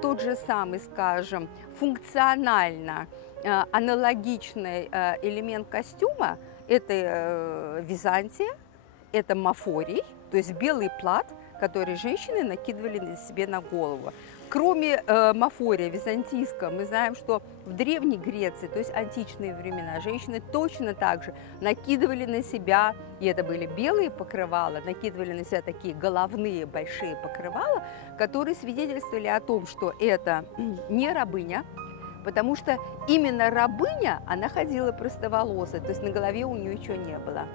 тот же самый, скажем, функционально аналогичный элемент костюма – это Византия, это мафорий, то есть белый плат, который женщины накидывали на себе на голову. Кроме мафория византийского, мы знаем, что в Древней Греции, то есть античные времена, женщины точно так же накидывали на себя, и это были белые покрывала, накидывали на себя такие головные большие покрывала, которые свидетельствовали о том, что это не рабыня, потому что именно рабыня, она ходила простоволосая, то есть на голове у нее ничего не было.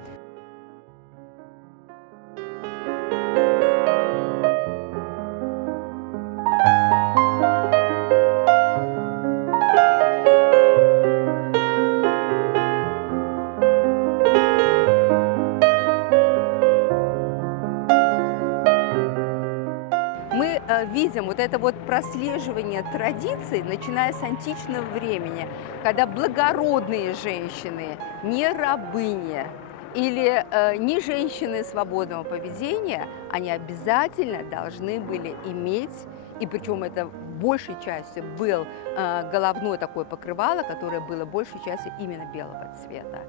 Мы видим вот это вот прослеживание традиций, начиная с античного времени, когда благородные женщины, не рабыни или не женщины свободного поведения, они обязательно должны были иметь, и причем это большей частью был головное такое покрывало, которое было большей частью именно белого цвета.